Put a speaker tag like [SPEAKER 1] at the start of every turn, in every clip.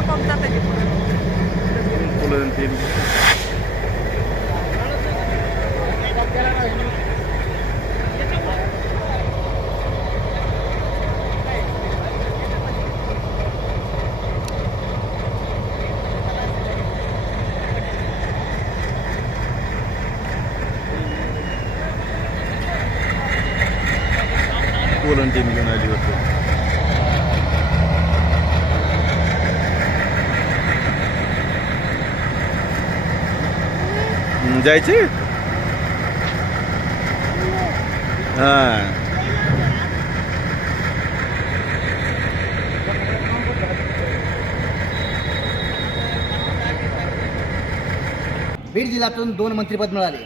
[SPEAKER 1] la pomta pe din Volunteer milionar de outro. जायचे? हां.
[SPEAKER 2] बीड जिल्ह्यातून दोन मंत्रिपद मिळाले.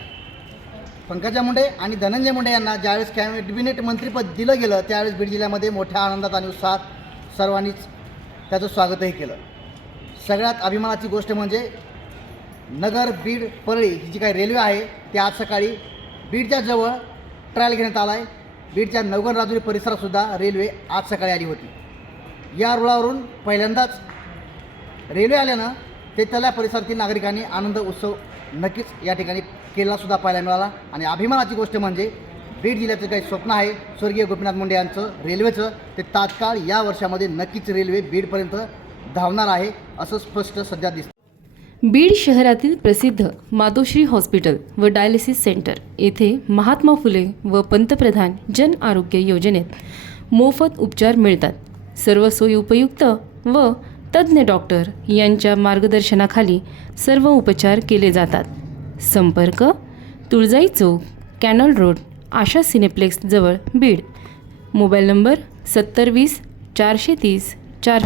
[SPEAKER 2] पंकजा मुंडे आणि धनंजय मुंडे यांना ज्यावेळेस कॅबिनेट मंत्रिपद दिलं गेलं त्यावेळेस बीड जिल्ह्यामध्ये मोठ्या आनंदात आणि उत्साहात सर्वांनीच त्याचं स्वागतही केलं. सगळ्यात अभिमानाची गोष्ट म्हणजे नगर बीड परळी ही जी काही रेल्वे आहे ती आज सकाळी बीडच्या जवळ ट्रायल घेण्यात आला आहे बीडच्या नवगण राजुरी परिसरातसुद्धा रेल्वे आज सकाळी आली होती. या रुळावरून पहिल्यांदाच रेल्वे आल्यानं ते त्याला परिसरातील नागरिकांनी आनंद उत्सव नक्कीच या ठिकाणी केलासुद्धा पाहायला मिळाला. आणि अभिमानाची गोष्ट म्हणजे बीड जिल्ह्याचं काही स्वप्न आहे स्वर्गीय गोपीनाथ मुंडे यांचं रेल्वेचं ते तात्काळ या वर्षामध्ये नक्कीच रेल्वे बीडपर्यंत धावणार आहे असं स्पष्ट सध्या दिसतं
[SPEAKER 3] बीड शहरातील प्रसिद्ध मातोश्री हॉस्पिटल व डायलिसिस सेंटर येथे महात्मा फुले व पंतप्रधान जन आरोग्य योजनेत मोफत उपचार मिळतात. सर्व सोयी उपयुक्त व तज्ज्ञ डॉक्टर यांच्या मार्गदर्शनाखाली सर्व उपचार केले जातात. संपर्क Tuljai Chowk canal road Asha cineplex जवळ बीड. मोबाईल नंबर सत्तर वीस चारशे तीस चार